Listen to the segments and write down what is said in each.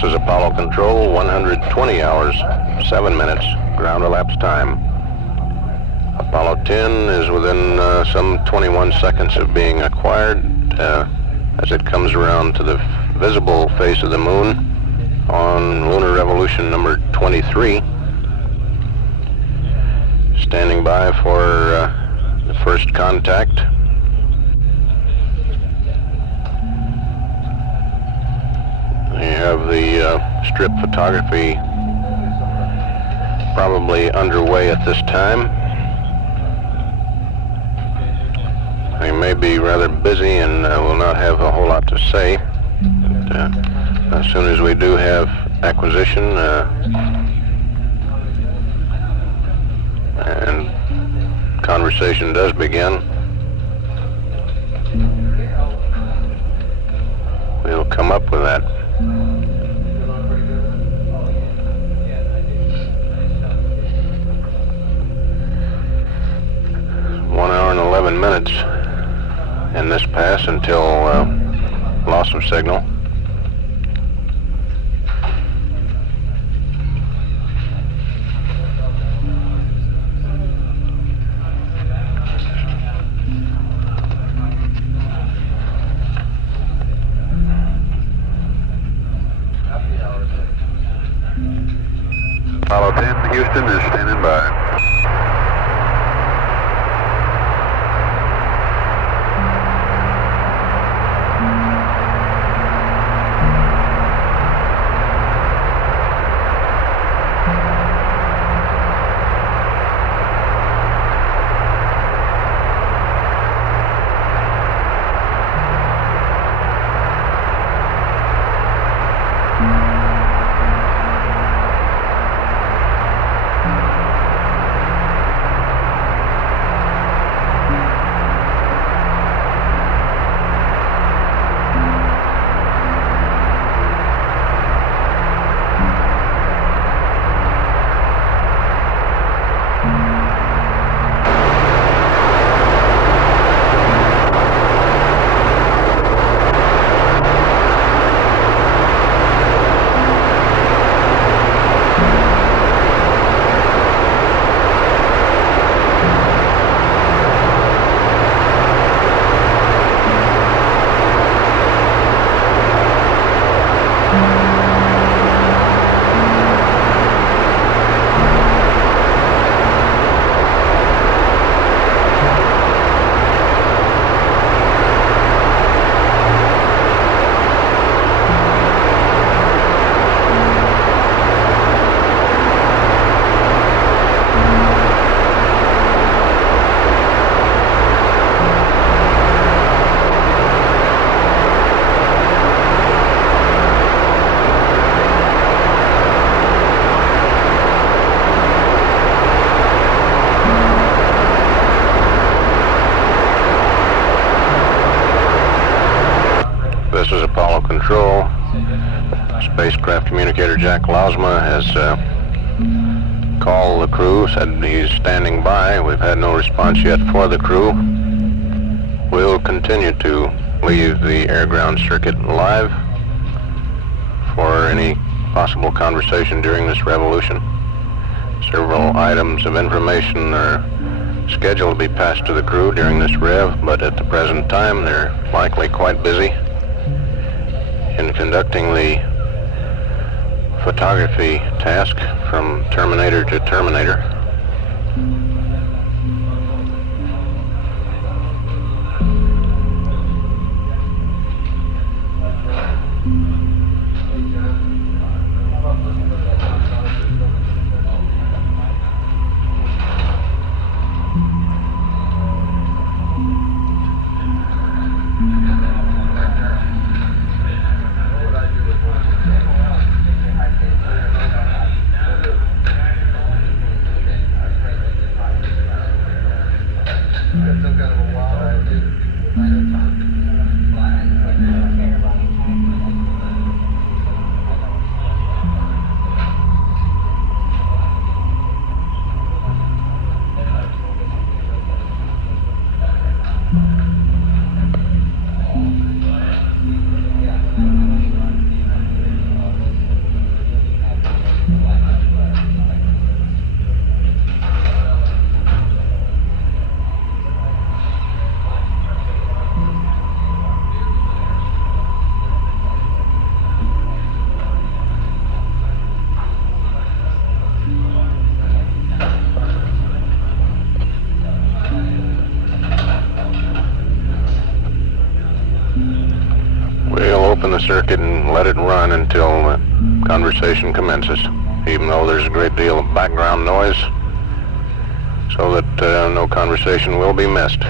This is Apollo Control, 120 hours, 7 minutes, ground elapsed time. Apollo 10 is within some 21 seconds of being acquired as it comes around to the visible face of the moon on lunar revolution number 23. Standing by for the first contact. We have the strip photography probably underway at this time. We may be rather busy and will not have a whole lot to say. But, as soon as we do have acquisition and conversation does begin, we'll come up with that. One hour and 11 minutes in this pass until loss of signal. Apollo 10, Houston is standing by. This is Apollo Control. Spacecraft communicator Jack Lausma has called the crew, said he's standing by. We've had no response yet for the crew. We'll continue to leave the air-ground circuit live for any possible conversation during this revolution. Several items of information are scheduled to be passed to the crew during this rev, but at the present time they're likely quite busy in conducting the photography task from terminator to terminator. circuit and let it run until conversation commences, even though there's a great deal of background noise, so that no conversation will be missed.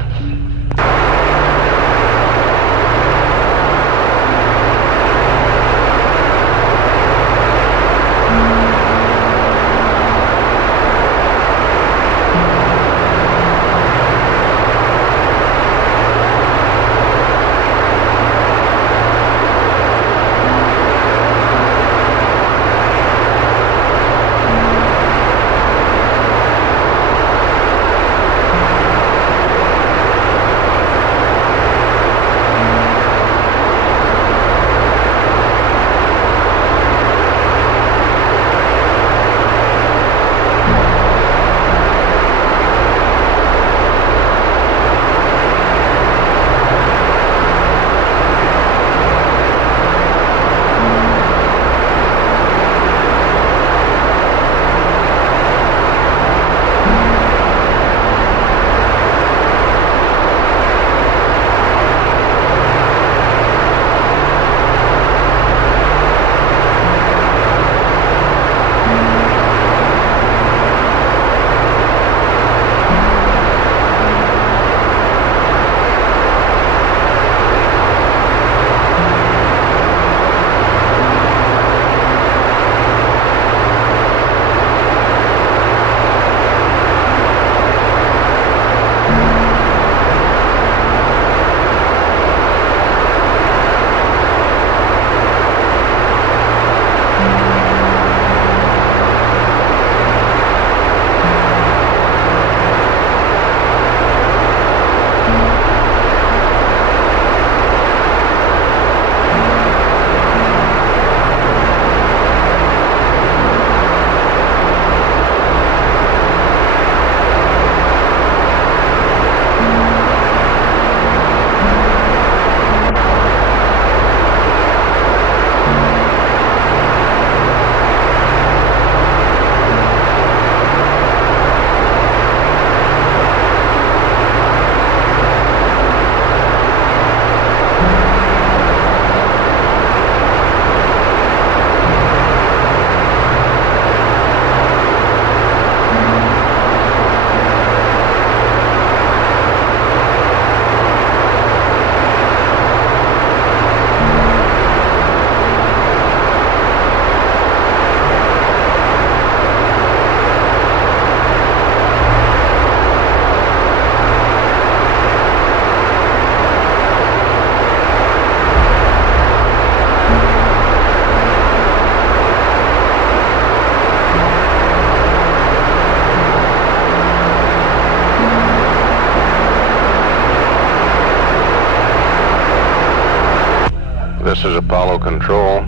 This is Apollo Control.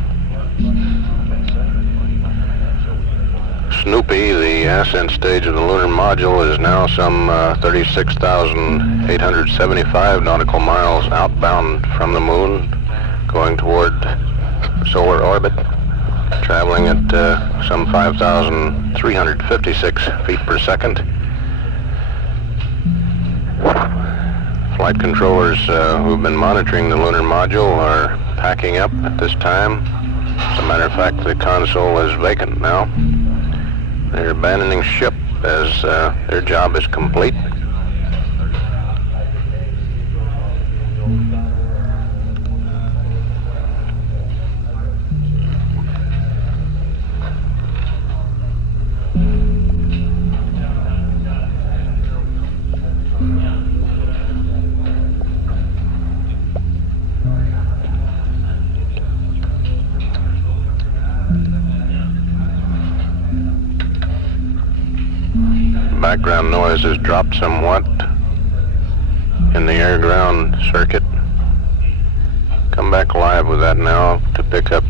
Snoopy, the ascent stage of the lunar module, is now some 36,875 nautical miles outbound from the moon, going toward solar orbit, traveling at some 5,356 feet per second. Flight controllers who've been monitoring the lunar module are packing up at this time. As a matter of fact, the console is vacant now. They're abandoning ship as their job is complete. Background noise has dropped somewhat in the air-ground circuit. Come back live with that now to pick up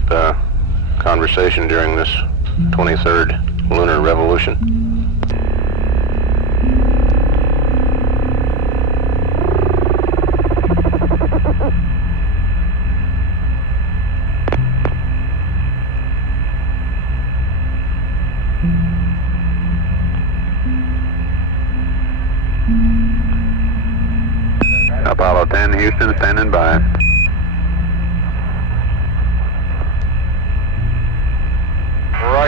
conversation during this 23rd lunar revolution. Apollo 10, Houston, standing by.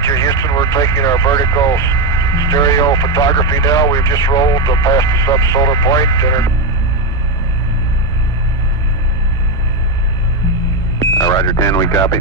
Roger, Houston, we're taking our vertical stereo photography now. We've just rolled past the subsolar point. Roger 10, we copy.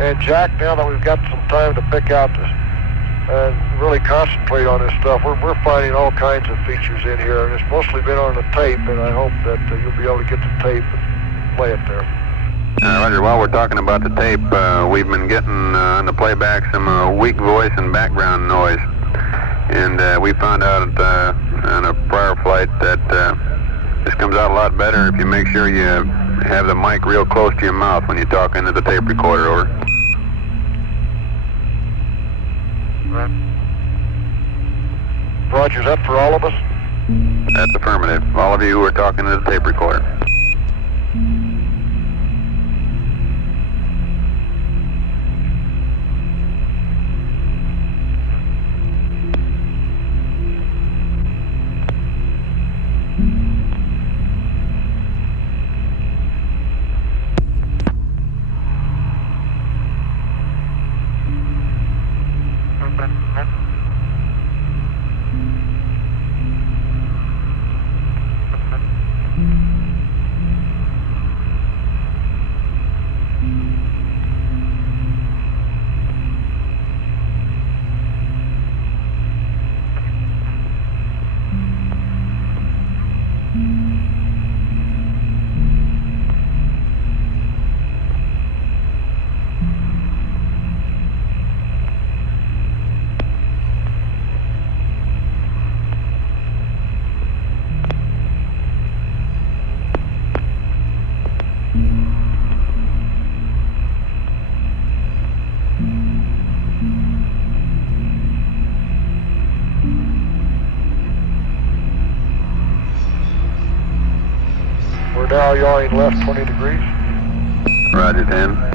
And Jack, now that we've got some time to pick out and really concentrate on this stuff, we're finding all kinds of features in here, and it's mostly been on the tape, and I hope that you'll be able to get the tape and play it there. Roger, while we're talking about the tape, we've been getting on the playback some weak voice and background noise, and we found out on a prior flight that this comes out a lot better if you make sure you have the mic real close to your mouth when you talk into the tape recorder. Over. Roger, is that for all of us? That's affirmative. All of you who are talking to the tape recorder. Now yawing left 20 degrees. Roger 10.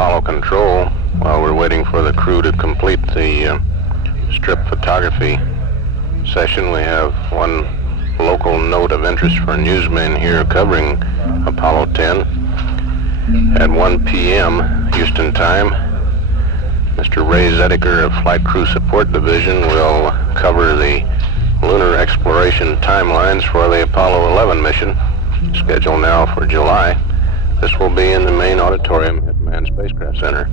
Apollo Control. While we're waiting for the crew to complete the strip photography session, we have one local note of interest for newsmen here covering Apollo 10. At 1 p.m. Houston time, Mr. Ray Zediker of Flight Crew Support Division will cover the lunar exploration timelines for the Apollo 11 mission, scheduled now for July. This will be in the main auditorium at Manned Spacecraft Center.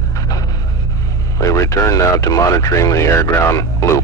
We return now to monitoring the air-ground loop.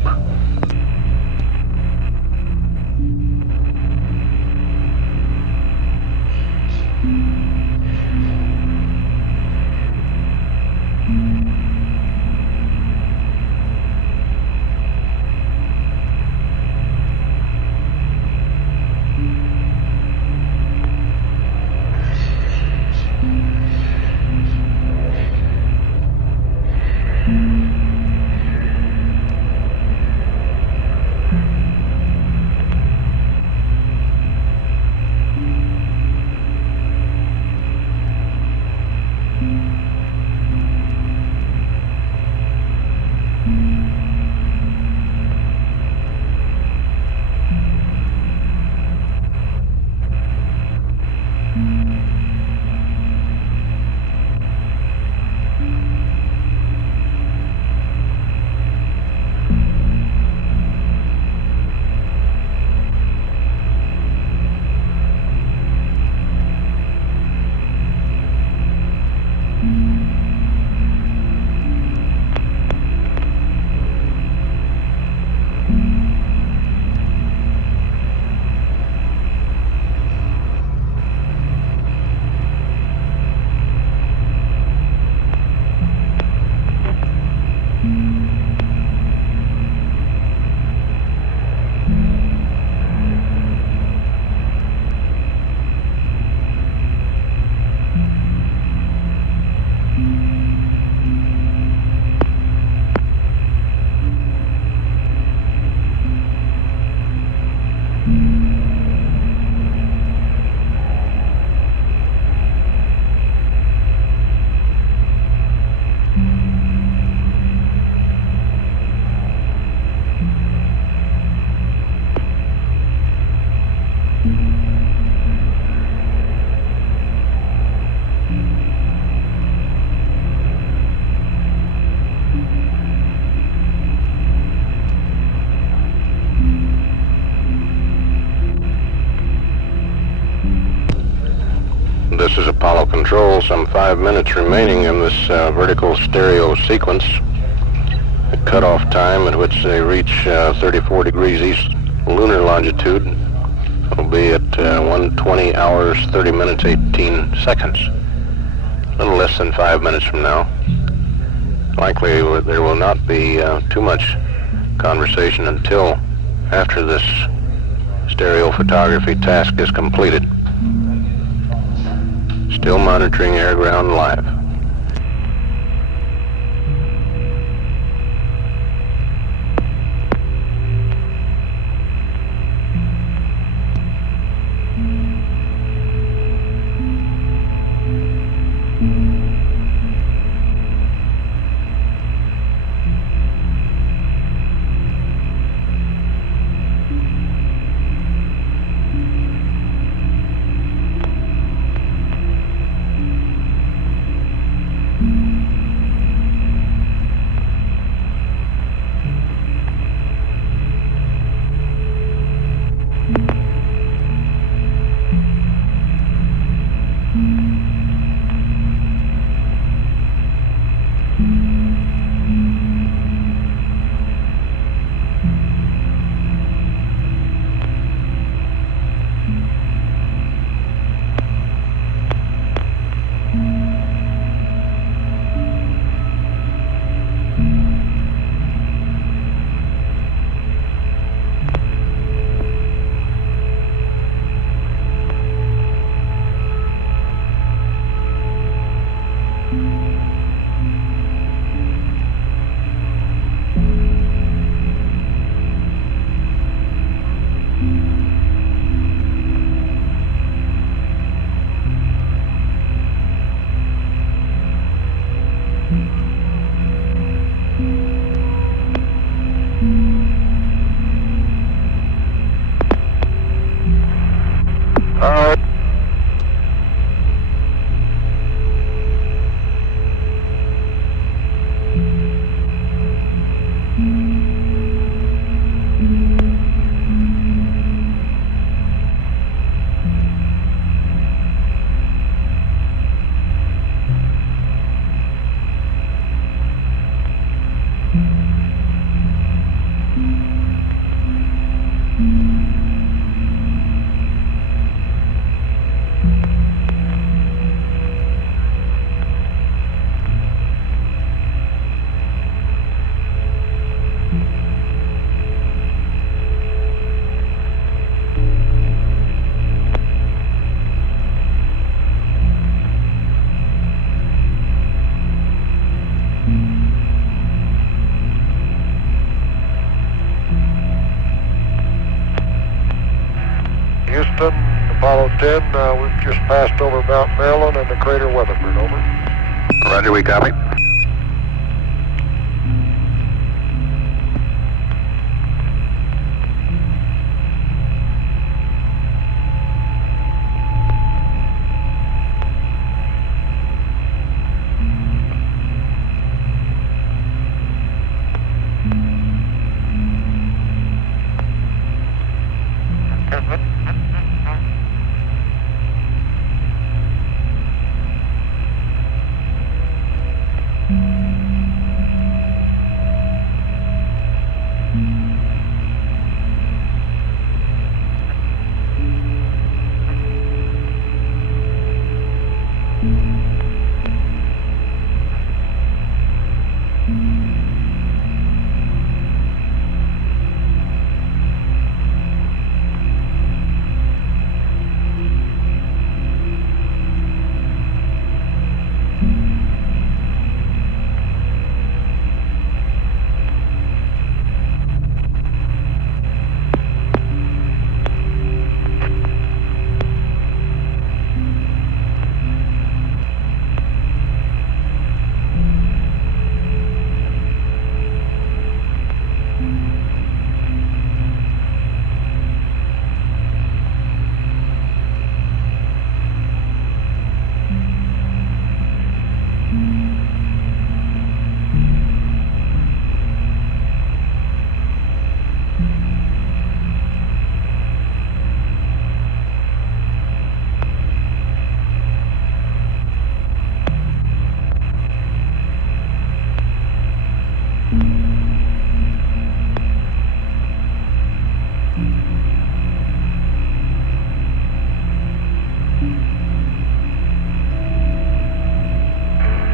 This is Apollo Control, some 5 minutes remaining in this vertical stereo sequence. The cutoff time at which they reach 34 degrees east lunar longitude will be at 1:20 hours, 30 minutes, 18 seconds. A little less than 5 minutes from now. Likely there will not be too much conversation until after this stereo photography task is completed. Still monitoring air-ground live. Apollo 10, we've just passed over Mount Maryland and the crater Weatherford, over. Roger, we copy.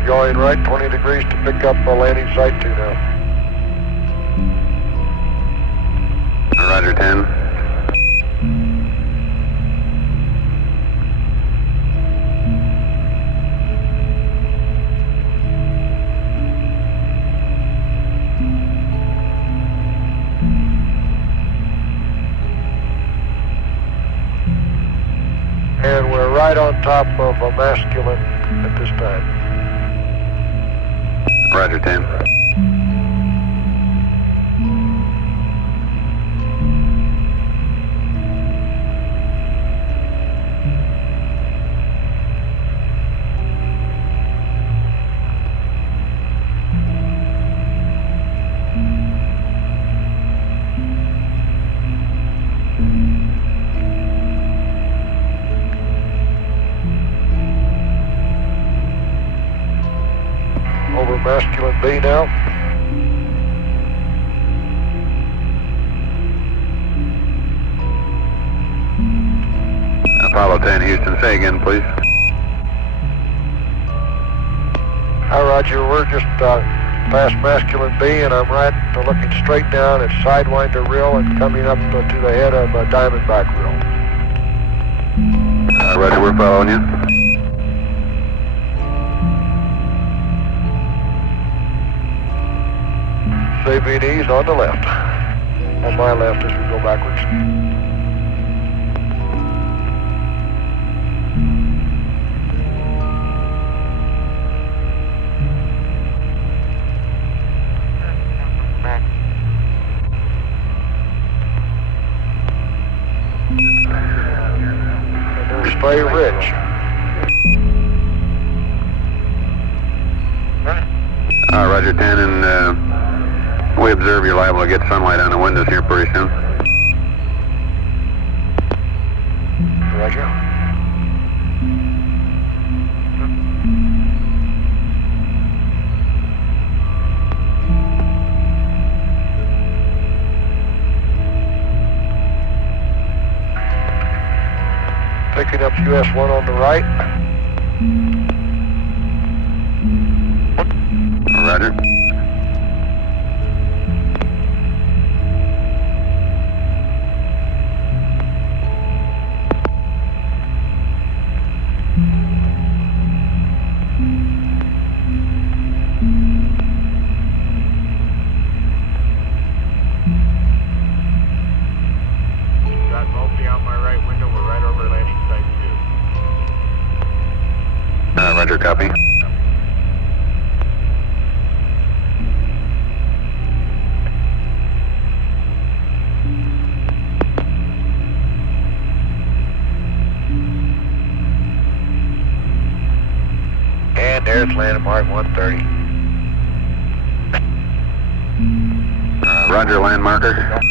Going right 20 degrees to pick up a landing site 2 now. Roger, 10. And we're right on top of a masculine at this time. Roger, 10. Over masculine B now. Apollo 10, Houston, say again, please. Hi, Roger. We're just past masculine B, and I'm right looking straight down at Sidewinder Rill and coming up to the head of Diamondback Rill. Roger, we're following you. Sabines on the left. On my left as we go backwards. And there's Spray Ridge. Roger, 10, and we observe you're liable to get sunlight on the windows here pretty soon. Roger. Picking up US 1 on the right. Roger. Got Mopi on my right window. We're right over landing. There's landmark 130. Roger, land marker.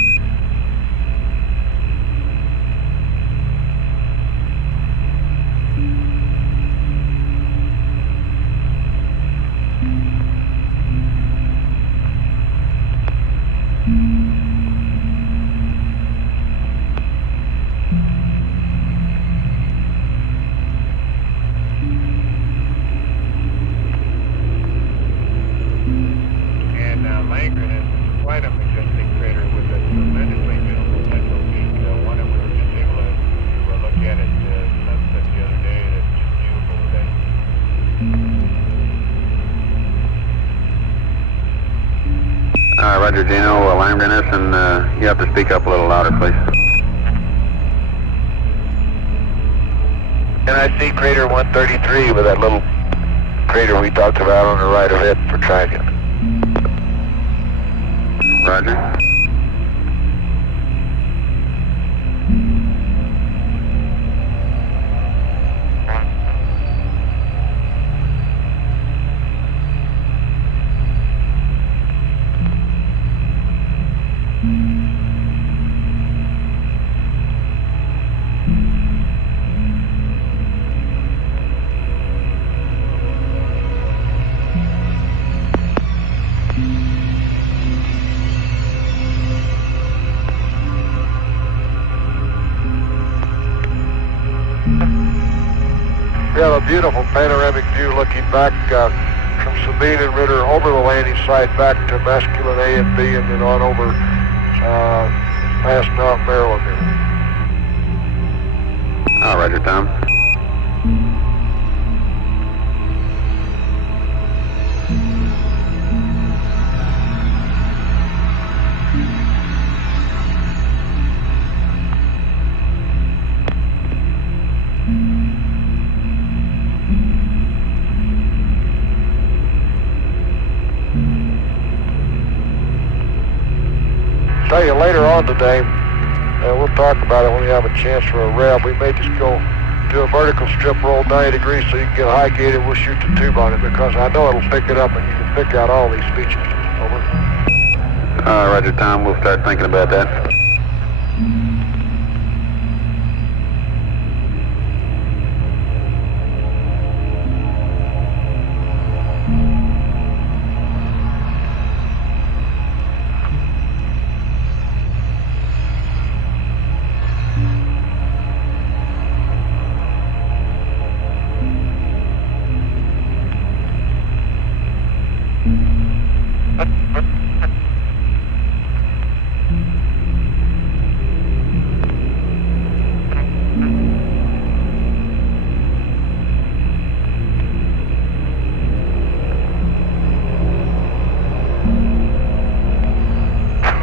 Langren is quite a majestic crater with a tremendously beautiful central peak. One that we were just able to look at at sunset the other day. That's just beautiful today. Roger, Gino, Langren is, and you have to speak up a little louder, please. And I see crater 133 with that little crater we talked about on the right of it for tracking. Roger. We have a beautiful panoramic view looking back from Sabine and Ritter over the landing site back to Masculine A and B, and then on over past Mount Maryland here. Roger, Tom. Tell you later on today, we'll talk about it when we have a chance for a rev. We may just go do a vertical strip roll 90 degrees so you can get high gated. We'll shoot the tube on it because I know it'll pick it up and you can pick out all these features. Over. Roger, Tom. We'll start thinking about that.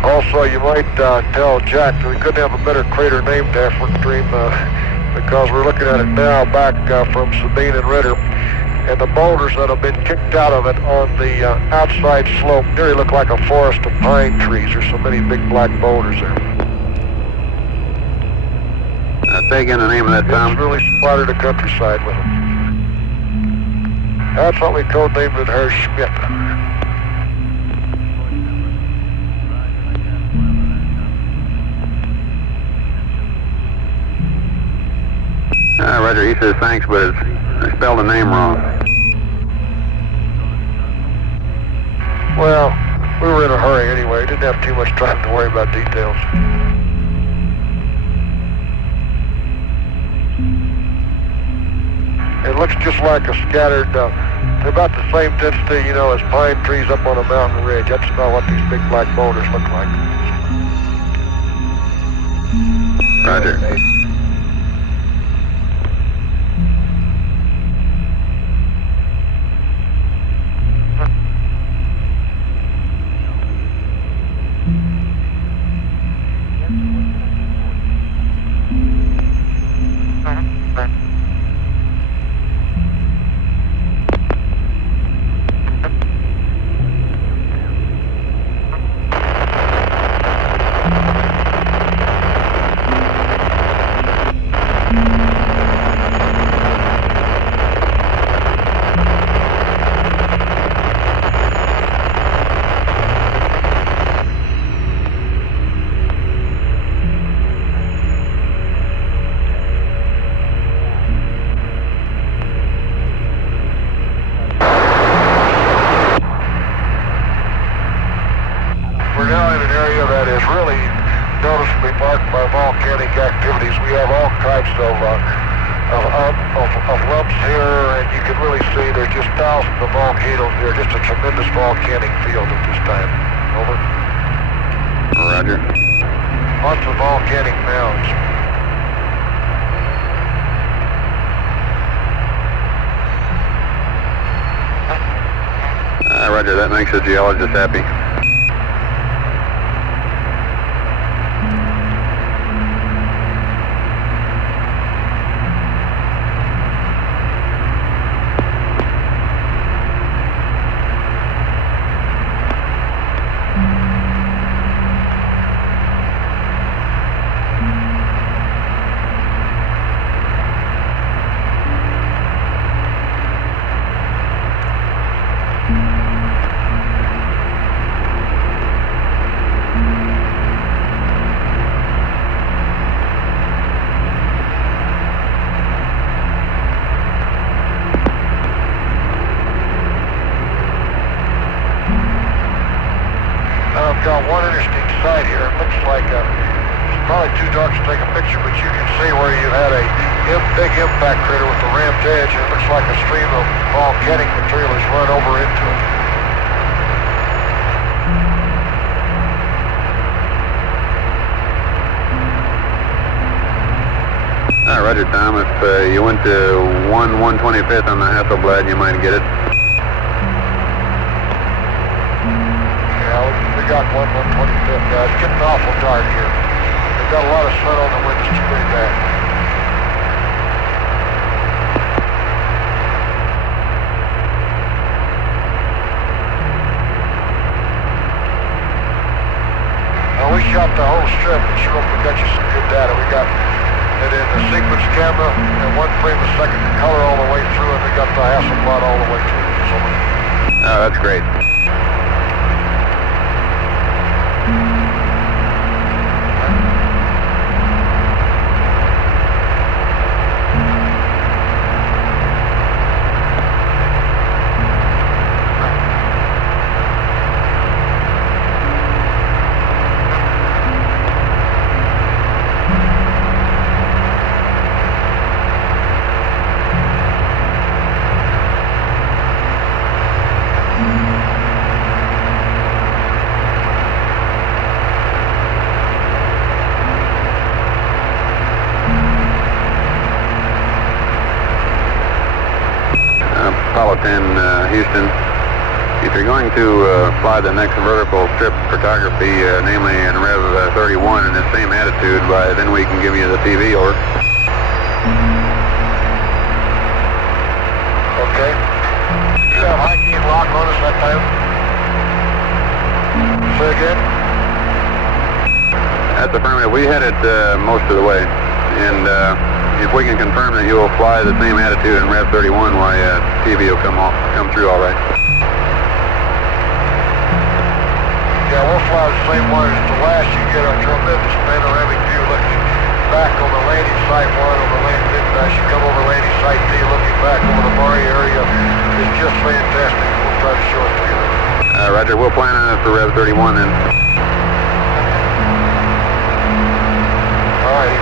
Also, you might tell Jack that we couldn't have a better crater named Afric Stream because we're looking at it now back from Sabine and Ritter. And the boulders that have been kicked out of it on the outside slope nearly look like a forest of pine trees. There's so many big black boulders there. Say again the name of that, Tom. It's really splattered the countryside with them. That's what we codenamed it Herr Schmidt. Roger, he says thanks, but they spelled the name wrong. Well, we were in a hurry anyway. Didn't have too much time to worry about details. It looks just like a scattered, they're about the same density, you know, as pine trees up on a mountain ridge. That's about what these big black boulders look like. Roger. we're now in an area that is really noticeably marked by volcanic activities. We have all types of lumps here, and you can really see there's just thousands of volcanoes here. Just a tremendous volcanic field at this time. Over. Roger. Lots of volcanic mounds. Roger, that makes the geologist happy. I've got one interesting site here. It looks like it's probably too dark to take a picture, but you can see where you had a big impact crater with the ramped edge, and it looks like a stream of volcanic material has run over into it. Roger, Tom. If you went to 1/125th on the Hasselblad, you might get it. We got 1/125th, guys. It's getting awful dark here. We've got a lot of sun on the windows. It's pretty bad. Now, we shot the whole strip, and sure we got you some good data. We got it in the sequence camera, and 1 frame a second color all the way through, and we got the Hasselblad all the way through. So, Oh, that's great. Apollo 10, Houston. If you're going to fly the next vertical strip photography, namely in Rev 31 in the same attitude, then we can give you the TV over. okay. You have high gain lock on us that time? Say again? That's affirmative. We had it most of the way, and if we can confirm that you will fly the same attitude in Rev 31, why TV will come through all right. Yeah, we'll fly the same one. At the last, you get a tremendous panoramic view looking back on the landing site 1 over landing midpass. You come over landing site D, looking back over the Maury area. It's just fantastic. We'll try to show it to you. Roger, we'll plan on it for Rev 31 then. All righty.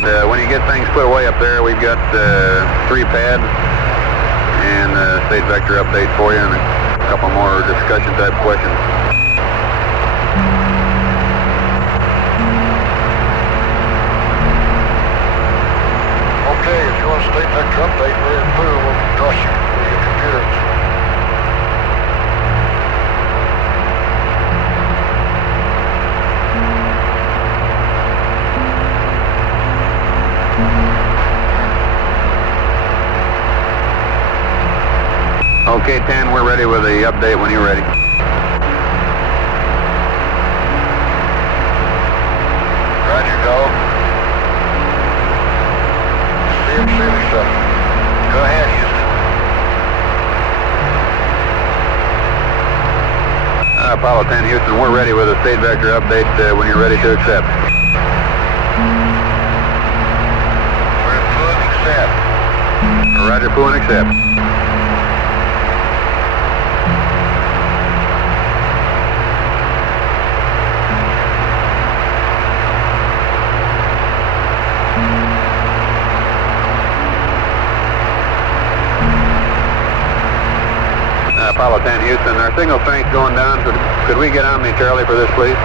And when you get things put away up there, we've got 3 pads and a state vector update for you and a couple more discussion type questions. Okay, if you want a state vector update, we're in clear. We'll toss you to your computers. Okay, 10, we're ready with the update when you're ready. Roger, go. CM77. Go ahead, Houston. Apollo 10, Houston, we're ready with a state vector update when you're ready to accept. We're in fluid accept. Roger, fluid accept. Apollo 10, Houston, our signal strength going down. Could we get Omni Charlie for this, please?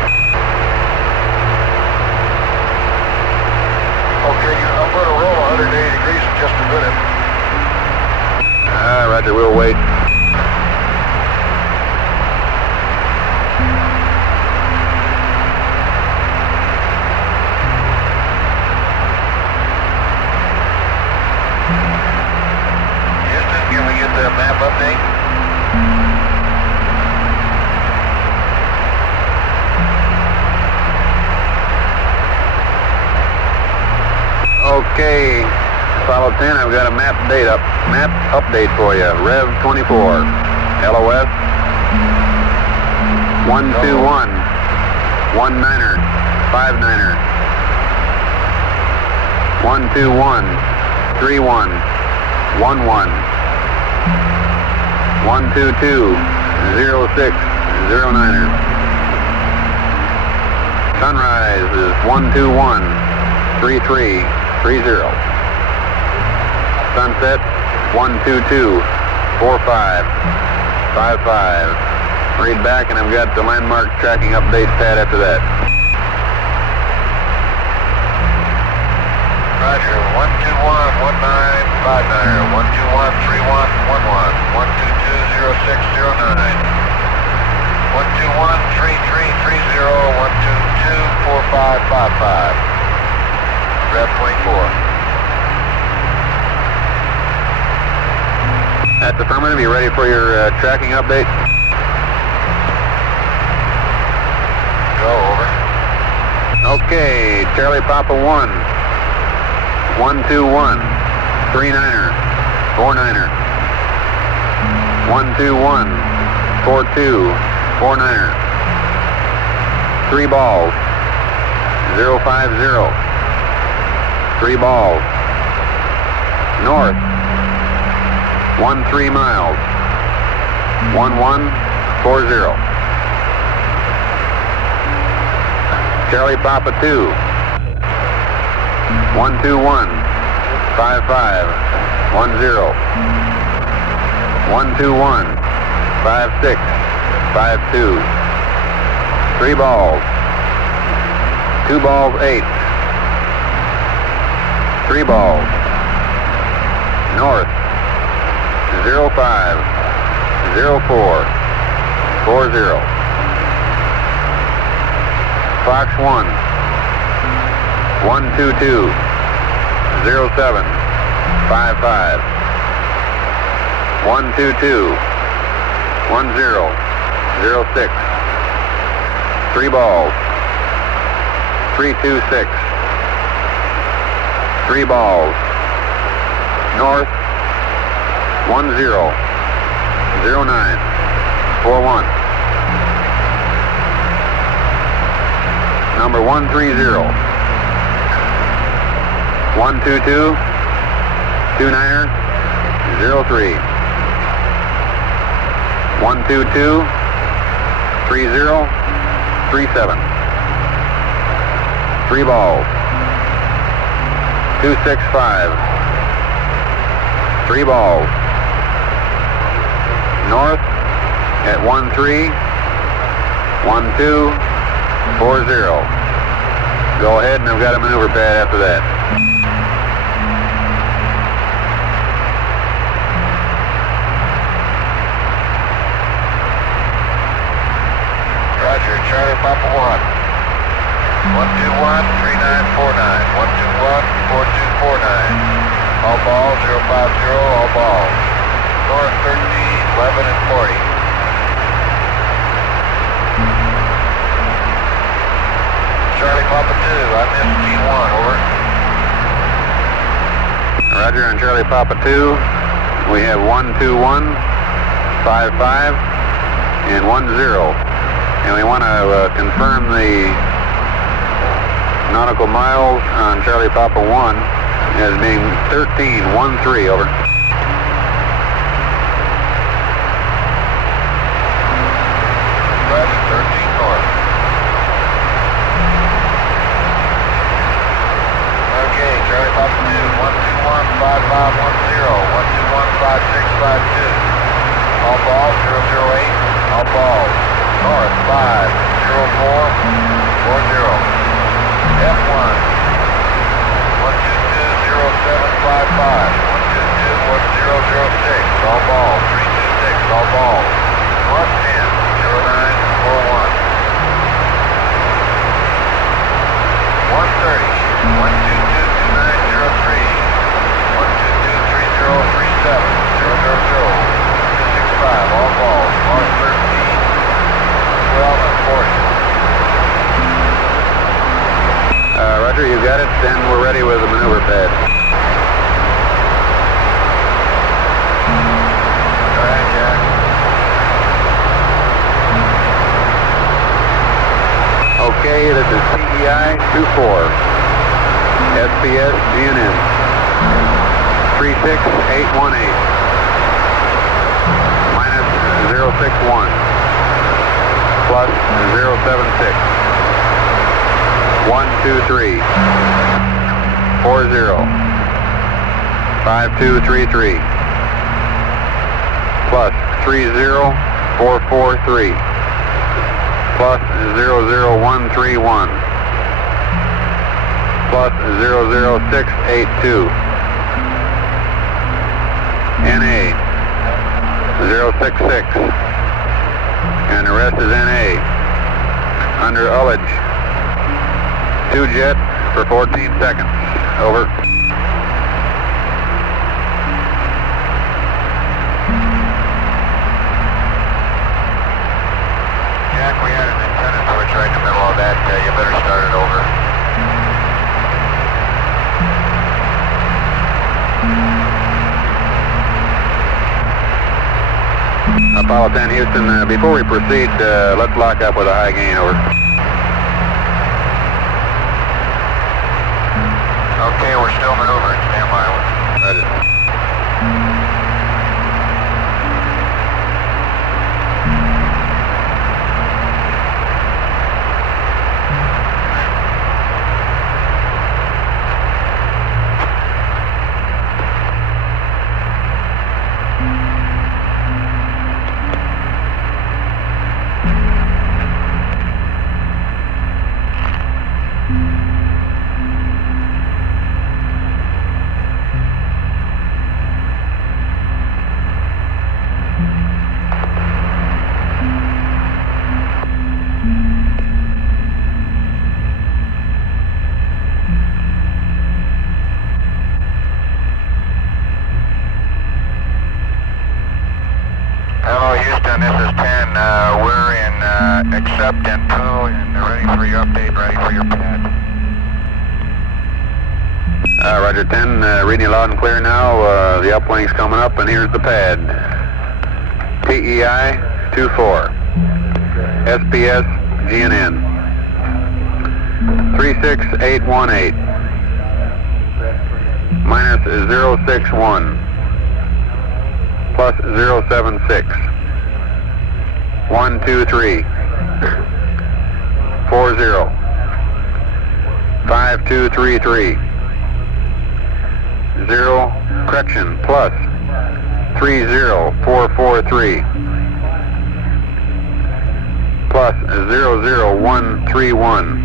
Okay, I'm going to roll 180 degrees in just a minute. Roger, we'll wait. Houston, can we get the map update? Okay, Apollo 10, I've got a map update for you. Rev 24, LOS 121, 19er, 59er, 121, 31, 11, 122, 06, 09er. Sunrise is 121, 33, 30. Sunset 122, 45, 55. Read back and I've got the landmark tracking update pad after that. Roger, 121-1959, 121-3111, 122-0609, 121-3330, 122-4555. Rev 24. That's affirmative. You ready for your tracking update? Go, over. Okay, Charlie Papa 1, 121, 39er, 49er, 121, 42, 49er, 3 balls, 050, 3 balls, north, 13 miles, 1140. Charlie Papa 2, 121, 55, 10, 121, 56, 52, 3 balls, 2 balls 8, 3 balls, north, 05, 04, 40. Fox 1, 122, 07, 55, 122, 10, 06, 3 balls, 326, 3 balls, north, 10, 09, 41. Number 130, 122, 29er, 03, 122, 30, 37, 3 balls, 265. 3 balls. North at 13, 1240. Go ahead, and I've got a maneuver pad after that. Roger, Charlie Papa 1. 121-3949, 121-4249. All balls, 050, all balls. North 13, 11 and 40. Charlie Papa 2, I missed T1, over. Roger, on Charlie Papa 2, we have 121-55 and 10. And we want to confirm the nautical miles on Charlie Papa 1 as being 1313, over. Roger, 13 north. Okay, Charlie Papa 2, 121-5510, 121-5652. All balls, 008, all balls. North 50440. F1 1220755, 1221006, all balls. 326, all balls. North 10 0941. 130 1222903, 1223037, 000 265, all balls. North 13 12 and 40. Roger, you got it, then we're ready with the maneuver pad. All right, Jack. Okay, this is PEI 24, SPS GNN 36818, minus 061, plus 076. 123 40 5233 plus 30443 plus 00131 plus 00682 NA 066, and the rest is NA under ullage. 2 jet for 14 seconds. Over. Jack, we had an antenna switch right in the middle of that. You better start it over. Apollo 10 Houston, before we proceed, let's lock up with a high gain. Over. Okay, we're still maneuvering. Stand by. Roger. Hello, Houston, this is 10. We're in accept and tow and ready for your update, ready for your pad. Roger 10, reading you loud and clear now. The uplink's coming up, and here's the pad. PEI 24, SPS GNN 36818, minus 061, plus 076, 123 40 5233 plus 30443 plus 00131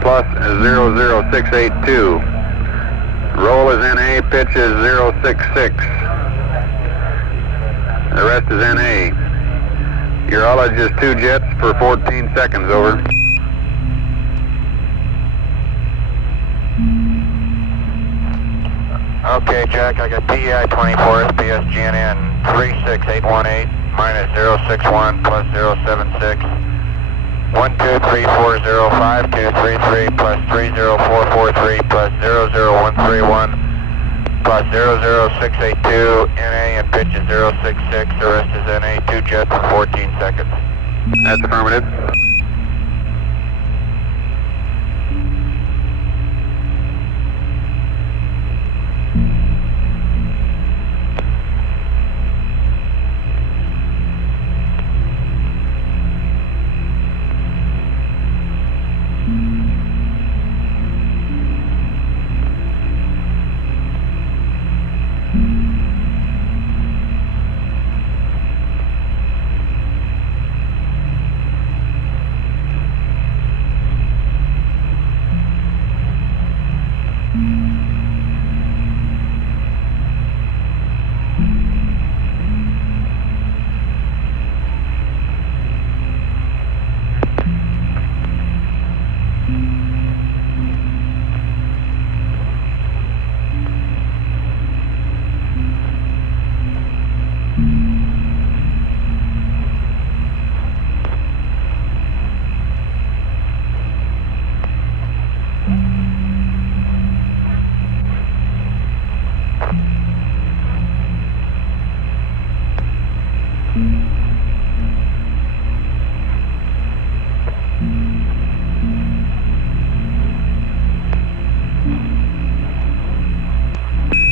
plus 00682. Roll is NA, pitch is 066. The rest is NA. Your haulage is 2 jets for 14 seconds, over. Okay, Jack, I got PEI 24, SPS GNN 36818 minus 061 plus 076. 123405233 plus 30443 plus 00131 plus 00682, NA and pitch is 066, the rest is NA, 2 jets for 14 seconds. That's affirmative.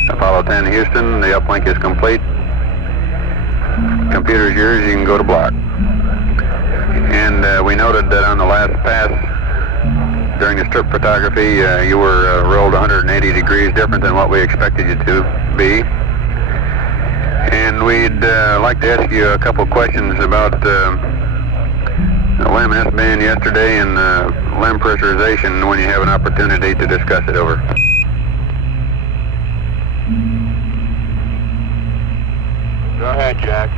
Apollo 10 Houston, the uplink is complete. Computer's yours, you can go to block. And we noted that on the last pass during the strip photography, you were rolled 180 degrees different than what we expected you to be. And we'd like to ask you a couple questions about LEM S-band yesterday and LEM pressurization when you have an opportunity to discuss it, over. Go ahead, Jack.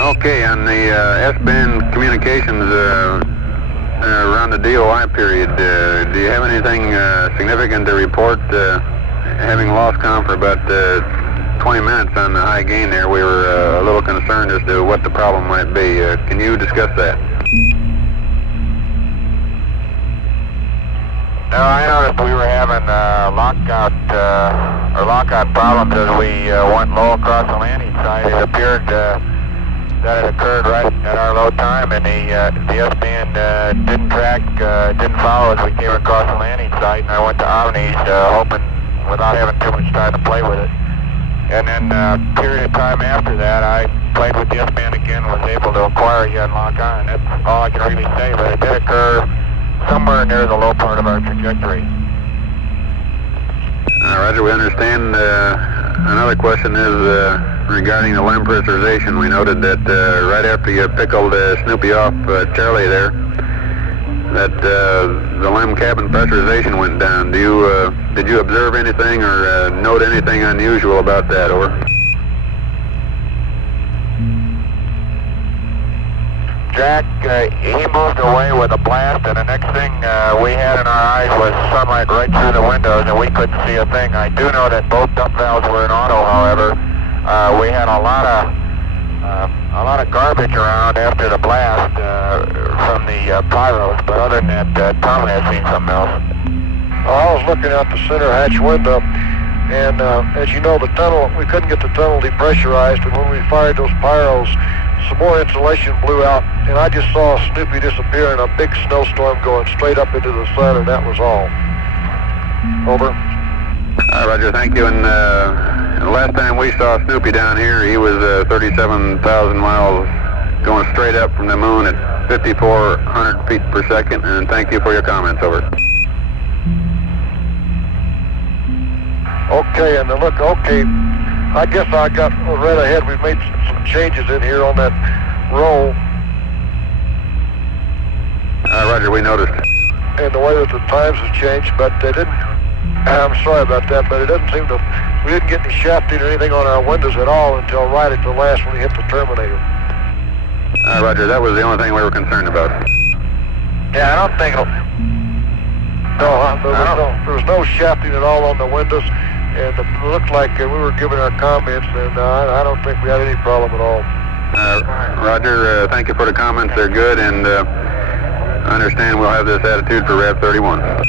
Okay, on the S-band communications around the DOI period, do you have anything significant to report? Having lost comm for about 20 minutes on the high gain there, we were a little concerned as to what the problem might be. Can you discuss that? No, I noticed we were having lockout problems as we went low across the landing site. It appeared that it occurred right at our low time, and the S-band didn't follow as we came across the landing site, and I went to Omnis hoping, without having too much time to play with it. And then a period of time after that, I played with the S-band again and was able to acquire you and lock on. That's all I can really say, but it did occur somewhere near the low part of our trajectory. Roger, we understand. Another question is regarding the LEM pressurization. We noted that right after you pickled Snoopy off Charlie there, that the LEM cabin pressurization went down. Did you observe anything or note anything unusual about that, over? Jack, he moved away with a blast, and the next thing we had in our eyes was sunlight right through the windows, and we couldn't see a thing. I do know that both dump valves were in auto, however. We had a lot of garbage around after the blast from the pyros, but other than that, Tom has seen something else. Well, I was looking out the center hatch window, and as you know, the tunnel, we couldn't get the tunnel depressurized, and when we fired those pyros, some more insulation blew out, and I just saw Snoopy disappear in a big snowstorm going straight up into the sun, and that was all. Over. Roger, thank you. And the last time we saw Snoopy down here, he was 37,000 miles going straight up from the moon at 5,400 feet per second. And thank you for your comments, over. Okay, and look, okay, I guess I got right ahead. We've made some changes in here on that roll. Roger, we noticed. And the way that the times have changed, but they didn't, I'm sorry about that, but it doesn't seem to, we didn't get any shafting or anything on our windows at all until right at the last when we hit the terminator. Roger, that was the only thing we were concerned about. Yeah, I don't think it'll... No, there was no shafting at all on the windows, and it looked like we were giving our comments, and I don't think we had any problem at all. Roger, thank you for the comments. They're good, and I understand we'll have this attitude for RAB 31.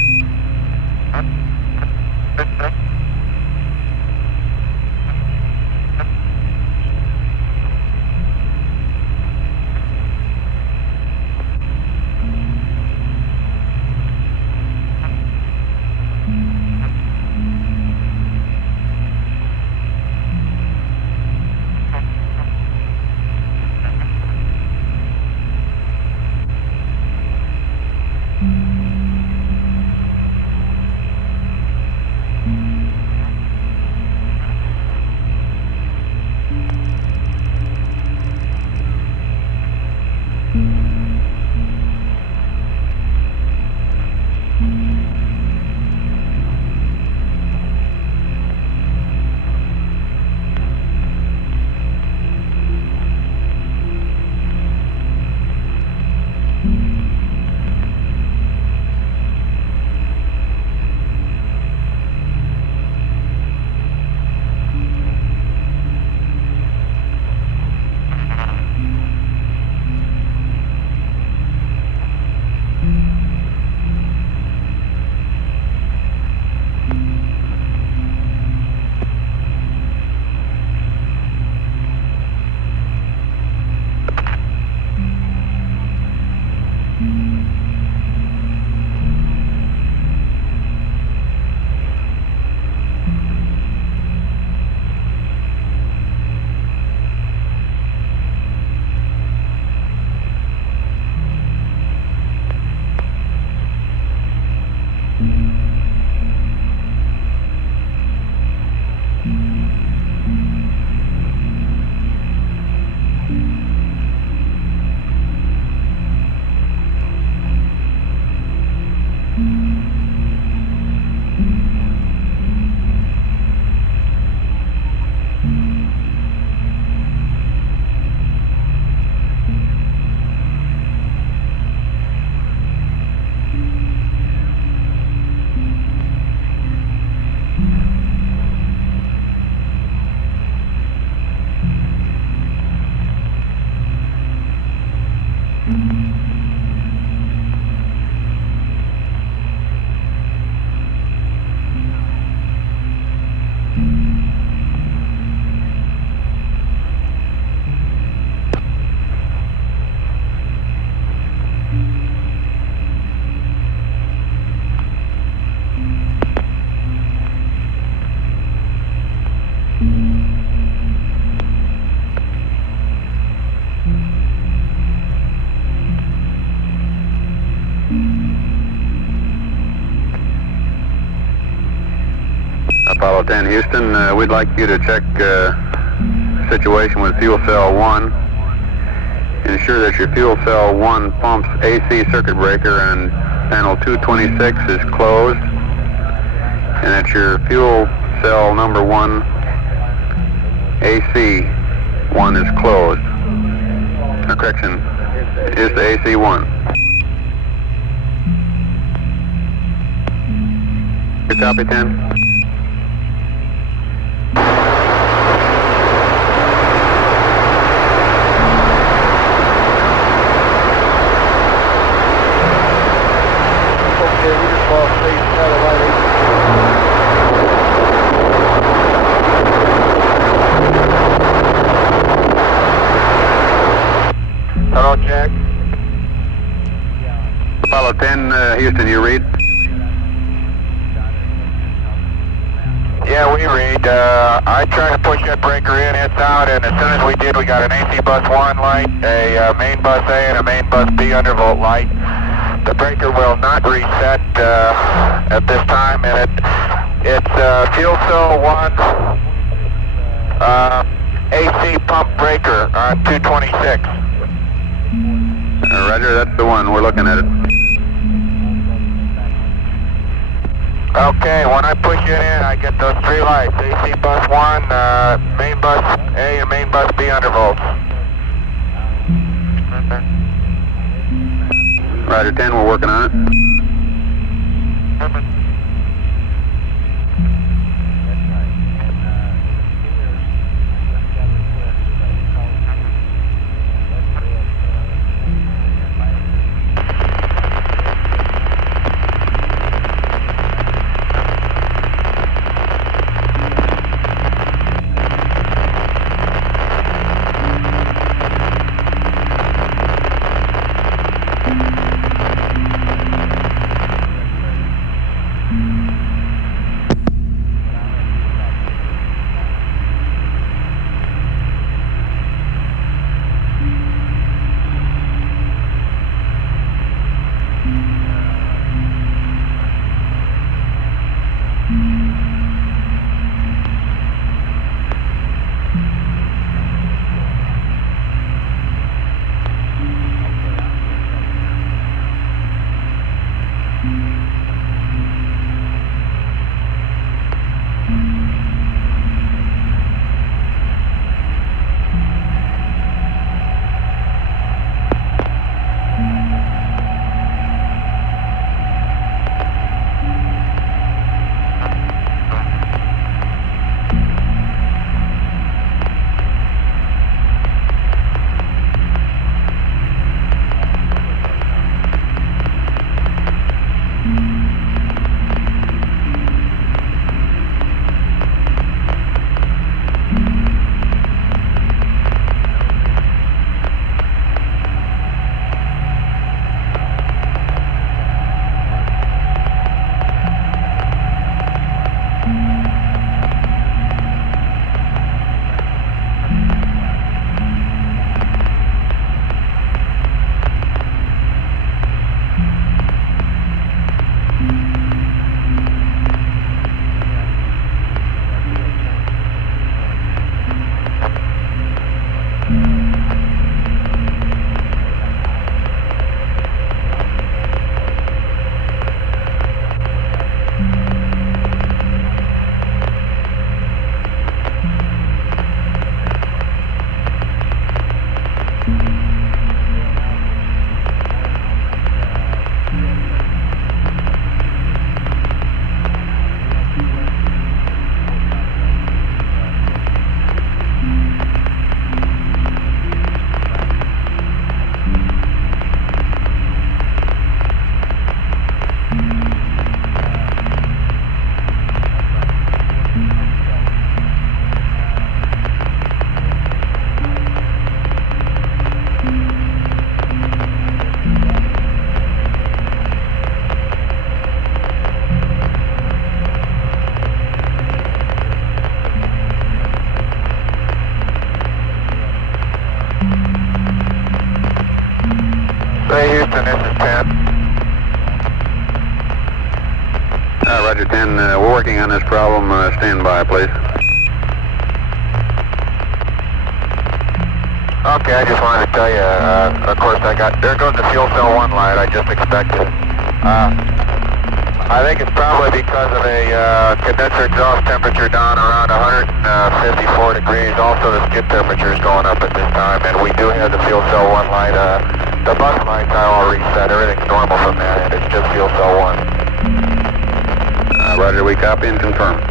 Apollo 10 Houston, we'd like you to check situation with fuel cell 1. Ensure that your fuel cell 1 pump's AC circuit breaker on panel 226 is closed, and that your fuel cell number 1 AC 1 is closed. Correction, is the AC 1. You copy 10? Hello, Jack. Apollo 10, Houston, you read? Yeah, we read. I tried to push that breaker in, it's out, and as soon as we did, we got an AC bus 1 light, a main bus A, and a main bus B undervolt light. The breaker will not reset at this time, and It's fuel cell 1, AC pump breaker on 226. Roger, that's the one. We're looking at it. Okay, when I push it in, I get those three lights. AC bus 1, main bus A and main bus B undervolts. Roger, 10, we're working on it. Houston, this is 10. Roger, 10. We're working on this problem. Stand by, please. Okay, I just wanted to tell you, of course there goes the fuel cell 1 light, I just expected. I think it's probably because of a condenser exhaust temperature down around 154 degrees. Also the skid temperature is going up at this time, and we do have the fuel cell 1 light. The bus lights are all reset, everything's normal from that end, it's just fuel cell 1. Roger, we copy and confirm.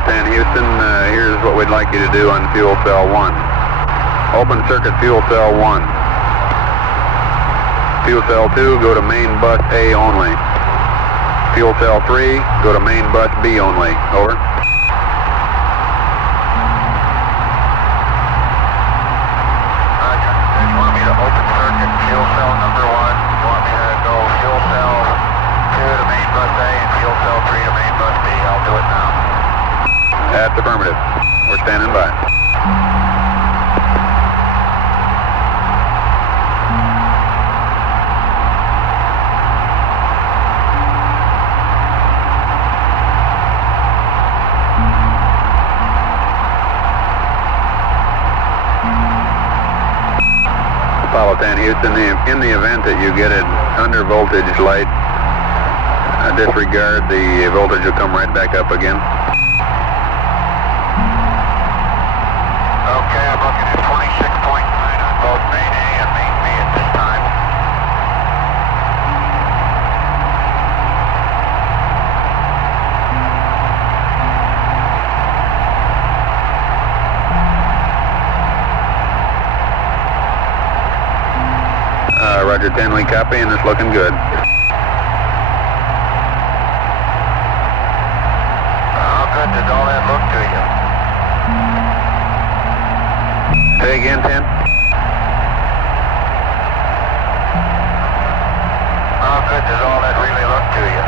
Apollo 10 Houston, here's what we'd like you to do on fuel cell 1. Open circuit fuel cell 1. Fuel cell 2, go to main bus A only. Fuel cell 3, go to main bus B only. Over. Roger. You want me to open circuit fuel cell number 1? You want me to go fuel cell 2 to main bus A and fuel cell 3 to main bus B? I'll do it now. That's affirmative. We're standing by. Apollo 10 Houston, in the event that you get an under voltage light, disregard, the voltage will come right back up again. Okay, I'm looking at 26.9 on both main A and main B at this time. Roger 10, we copy, and it's looking good. How good does all that look to you? Say again, 10. How good does all that really look to you?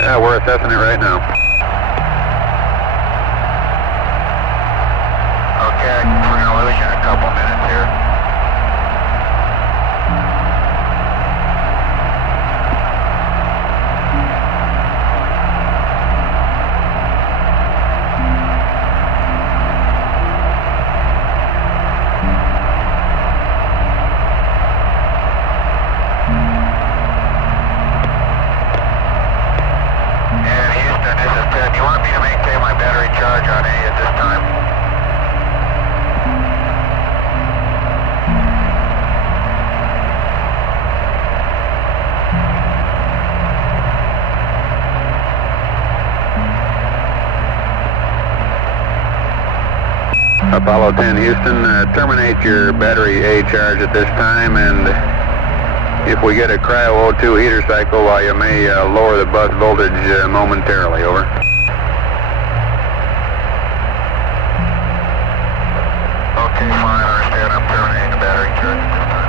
Yeah, we're assessing it right now. Okay, we're going to lose you in a couple minutes here. And Houston, this is Ted. Do you want me to maintain my battery charge on A at this time? Apollo 10 Houston, terminate your battery A charge at this time, and if we get a cryo O2 heater cycle, you may lower the bus voltage momentarily. Over. Okay, fine, I understand. I'm terminating the battery charge at this time.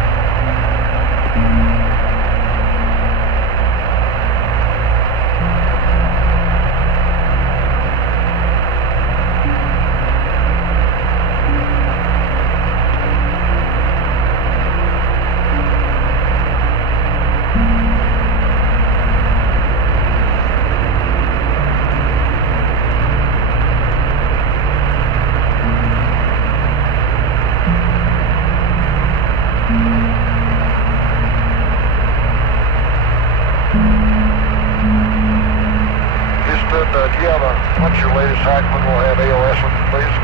Houston, do you have what's your latest hack when we'll have AOS with you, please?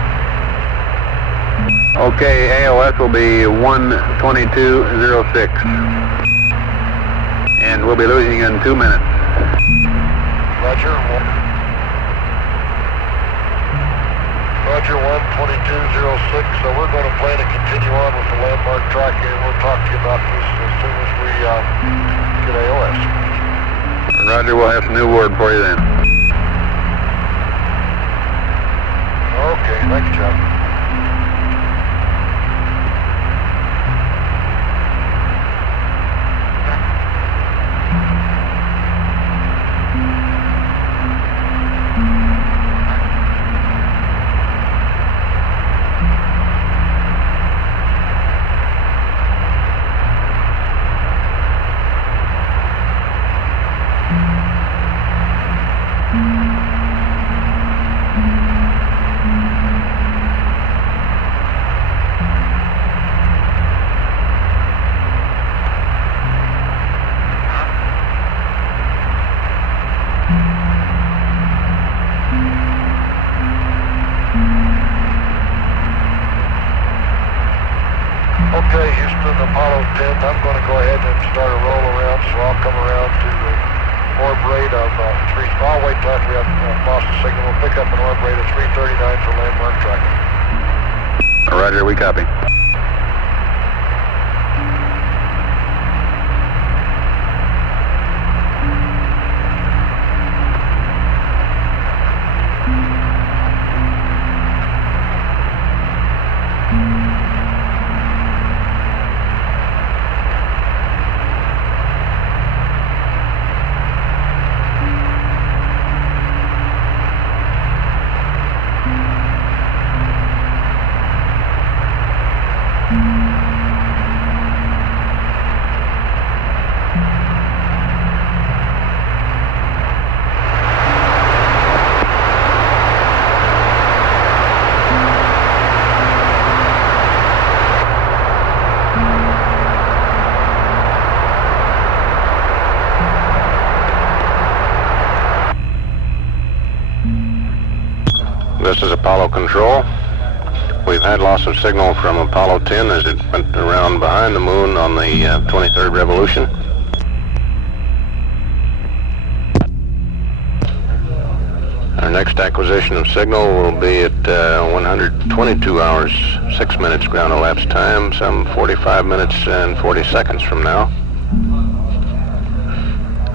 Okay, AOS will be 12206. And we'll be losing in 2 minutes. Roger. Roger, 12206. So we're going to plan to continue on with the landmark tracking, and we'll talk to you about this as soon as we get AOS. Roger, we'll have some new word for you then. Okay, thank you, John. Okay, Houston, Apollo 10, I'm going to go ahead and start a roll around, so I'll come around to orb rate of 3. I'll wait till after we have lost the signal. We'll pick up an orb rate of 339 for landmark tracking. Roger, we copy. This is Apollo Control. We've had loss of signal from Apollo 10 as it went around behind the moon on the 23rd revolution. Our next acquisition of signal will be at 122 hours, 6 minutes ground elapsed time, some 45 minutes and 40 seconds from now.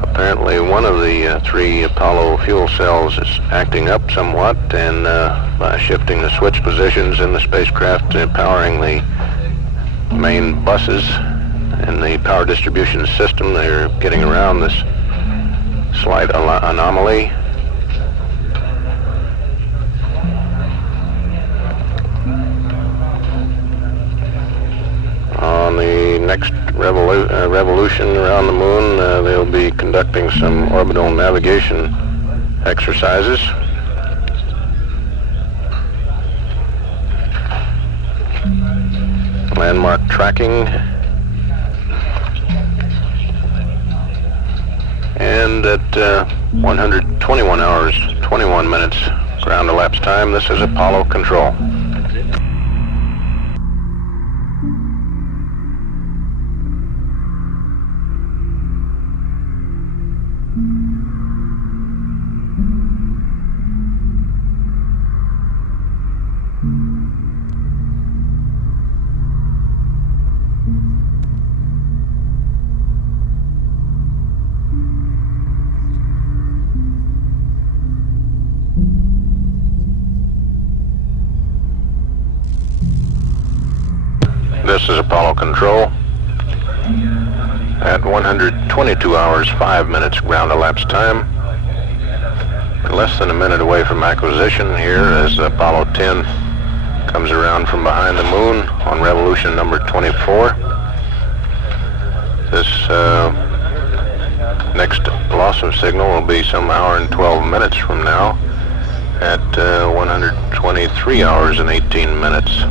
Apparently one of the 3 Apollo fuel cells is acting up somewhat, and by shifting the switch positions in the spacecraft, powering the main buses in the power distribution system, they're getting around this slight anomaly. On the next revolution around the moon, they'll be conducting some orbital navigation exercises. Landmark tracking. And at 121 hours, 21 minutes ground elapsed time, this is Apollo Control. This is Apollo Control. At 122 hours, 5 minutes ground elapsed time. Less than a minute away from acquisition here as Apollo 10 comes around from behind the moon on revolution number 24. This next loss of signal will be some hour and 12 minutes from now at 123 hours and 18 minutes.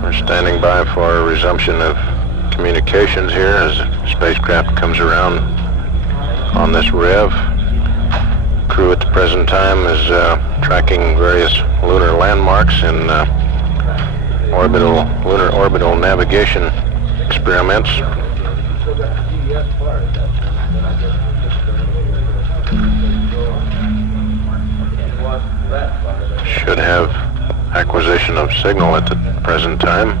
We're standing by for a resumption of communications here as the spacecraft comes around on this rev. Crew at the present time is tracking various lunar landmarks in lunar orbital navigation experiments. Should have acquisition of signal at the present time.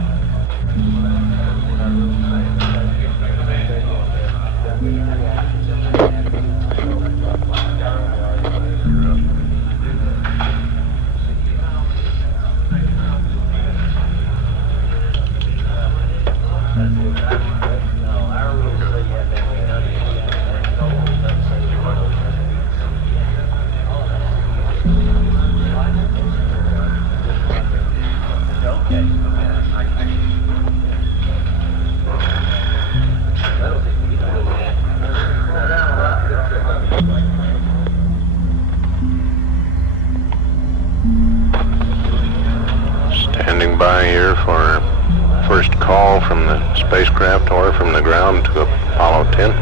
Standing by here for first call from the spacecraft or from the ground to Apollo 10.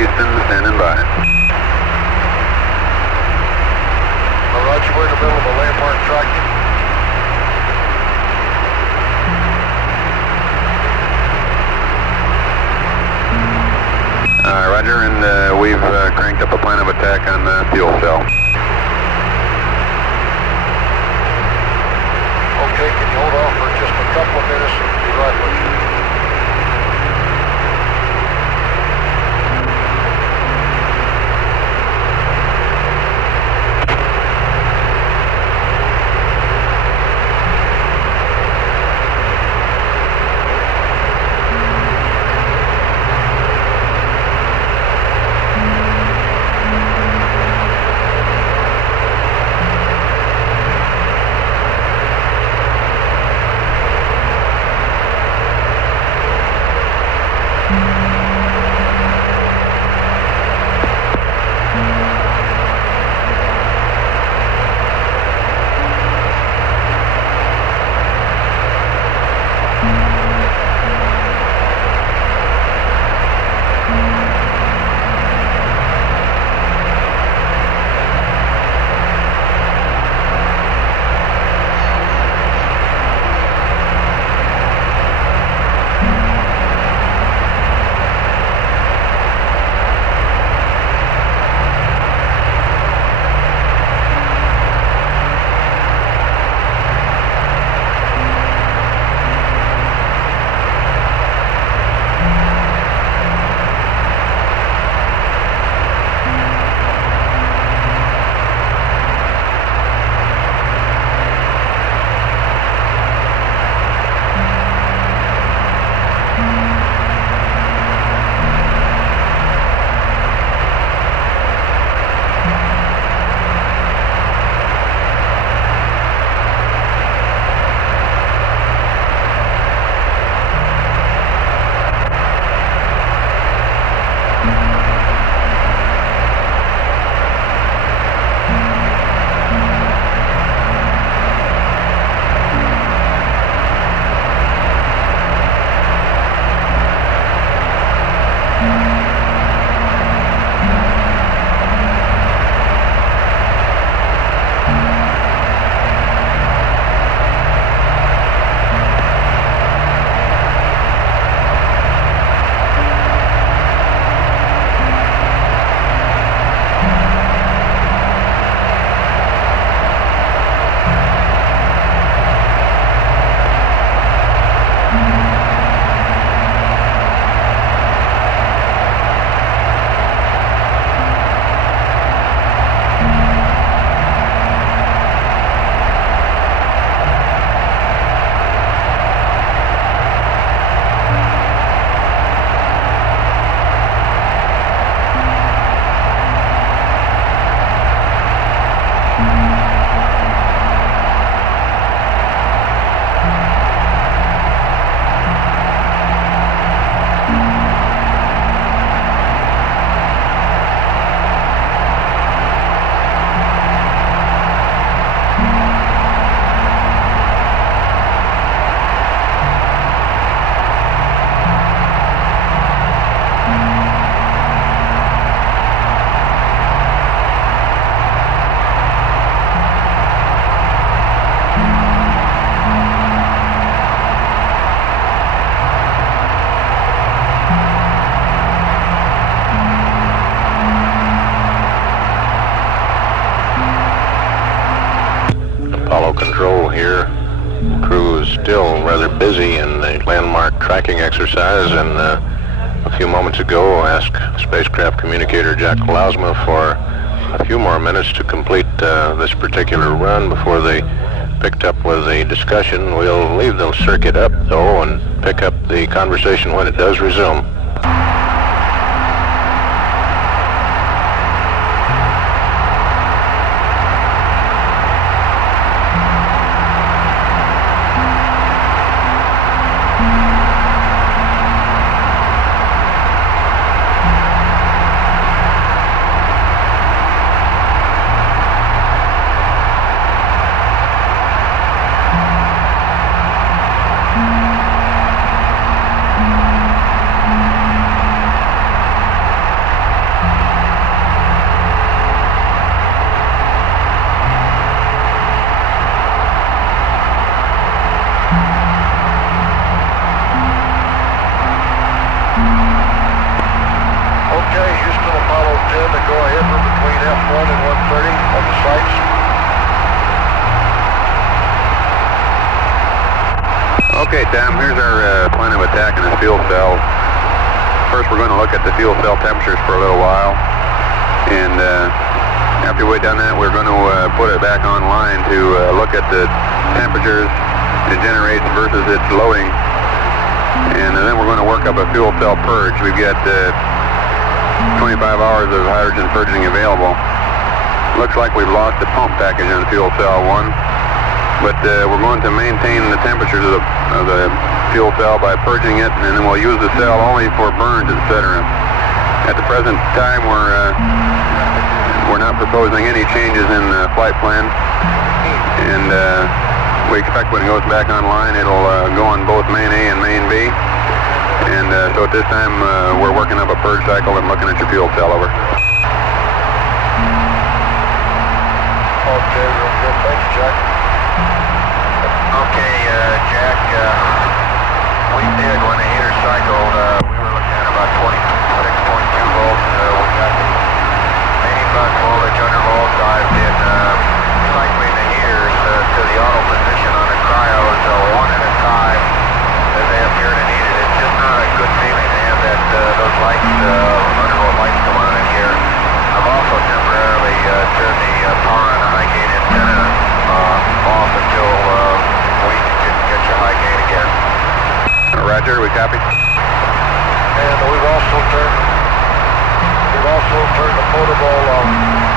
Houston, standing by. Roger, we're in the middle of a landmark tracking. Roger, and we've cranked up a plan of attack on the fuel cell. Okay, can you hold off for just a couple of minutes and be right with you? Control here. The crew is still rather busy in the landmark tracking exercise, and a few moments ago asked spacecraft communicator Jack Lausma for a few more minutes to complete this particular run before they picked up with a discussion. We'll leave the circuit up though and pick up the conversation when it does resume. Okay, Tom, here's our plan of attack in the fuel cell. First, we're going to look at the fuel cell temperatures for a little while. And after we've done that, we're going to put it back online to look at the temperatures it generates versus its loading. And then we're going to work up a fuel cell purge. We've got 25 hours of hydrogen purging available. Looks like we've lost the pump package on fuel cell 1. But we're going to maintain the temperatures of the fuel cell by purging it, and then we'll use the cell only for burns, etc. At the present time, we're not proposing any changes in the flight plan, and we expect when it goes back online, it'll go on both main A and main B. And so at this time, we're working up a purge cycle and looking at your fuel cell. Over. Okay, real good. Thanks, Jack. Okay, Jack, we did when the heater cycled, we were looking at about 26.2 volts. We got the main bus voltage under volt. I've been cycling the heaters to the auto position on the cryos one at a time as they appear to need it. It's just not a good feeling to have that those lights, undervolt lights come on in here. I've also temporarily turned the power on the high gain antenna off until we can get your high gain again. Roger, we copy. And we've also turned the portable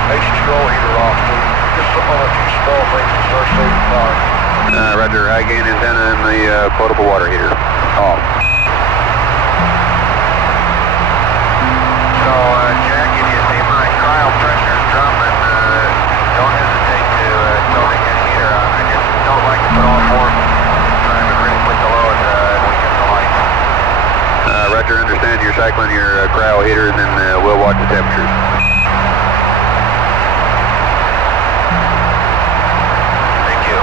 H2O heater off too. Just some of a few small things to start saving power. Roger, high gain antenna and the potable water heater off. So, Jack, if you see my cryo pressure dropping, don't hesitate to tell me get a heater on. I just don't like to put all four time and really put the load and we get the light. Roger, understand you're cycling your cryo heater, and then we'll watch the temperatures. Thank you.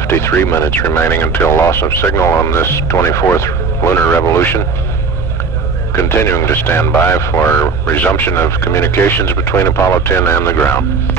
53 minutes remaining until loss of signal on this 24th lunar revolution. Continuing to stand by for resumption of communications between Apollo 10 and the ground.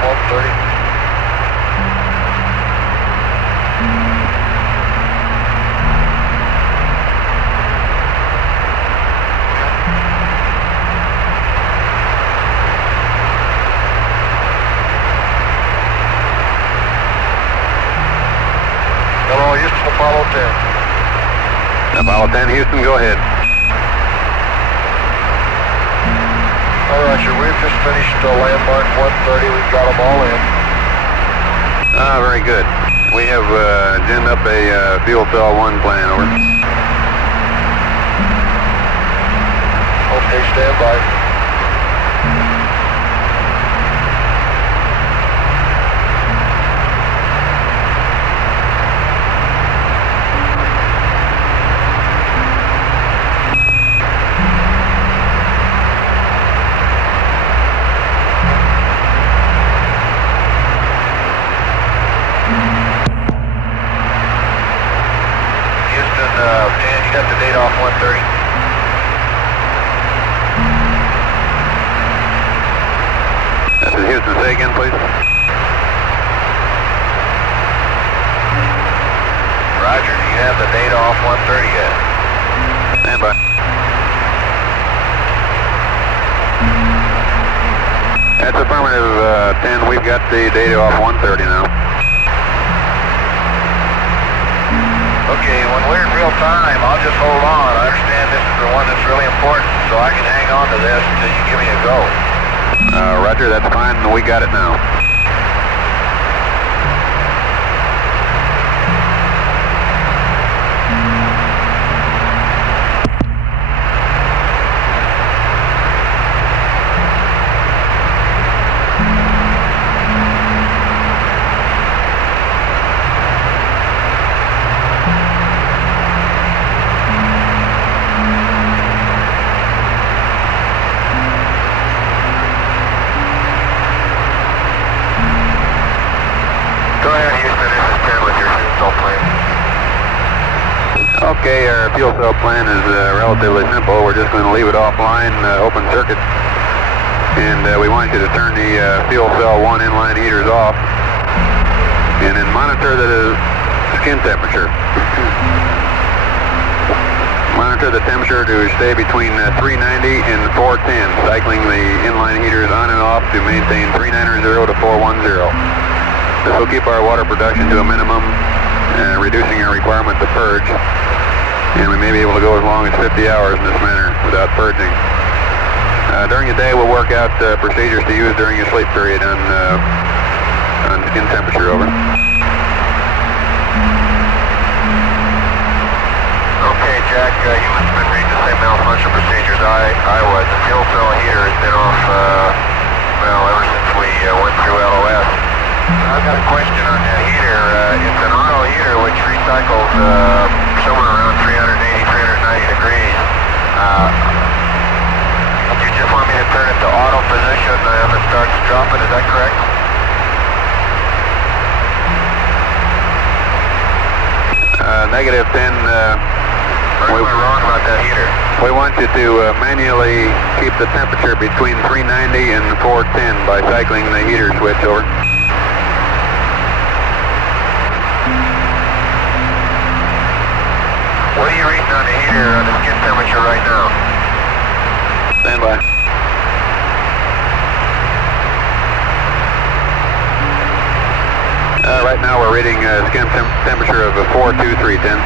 landmark 130. Hello, Houston, Apollo 10. Apollo 10, Houston, go ahead. All right, sir, we've just finished landmark 130. We've got them all in. Very good. We have ginned up a fuel cell 1 plan, over. Okay, stand by. Dan, you got the date off 130. This is Houston, say again, please. Roger, do you have the date off 130 yet? Stand by. That's affirmative, 10. We've got the data off 130 now. Okay, when we're in real time, I'll just hold on. I understand this is the one that's really important, so I can hang on to this until you give me a go. Roger, that's fine. We got it now. Okay, our fuel cell plan is relatively simple. We're just going to leave it offline, open circuit. And we want you to turn the fuel cell 1 inline heaters off. And then monitor the skin temperature. Monitor the temperature to stay between 390 and 410, cycling the inline heaters on and off to maintain 390 to 410. This will keep our water production to a minimum, reducing our requirement to purge. And we may be able to go as long as 50 hours in this manner without purging. During the day, we'll work out procedures to use during your sleep period on skin temperature, over. Okay, Jack, you must have been reading the same malfunction procedures I was. The fuel cell heater has been off, ever since we went through LOS. I've got a question on the heater. It's an auto heater which recycles somewhere around 380, 390 degrees. You just want me to turn it to auto position if it starts dropping, is that correct? Negative 10. Or am I wrong about that heater? We want you to manually keep the temperature between 390 and 410 by cycling the heater switch, over. What are you reading on the heater on the skin temperature right now? Stand by. Right now we're reading skin temperature of 42310.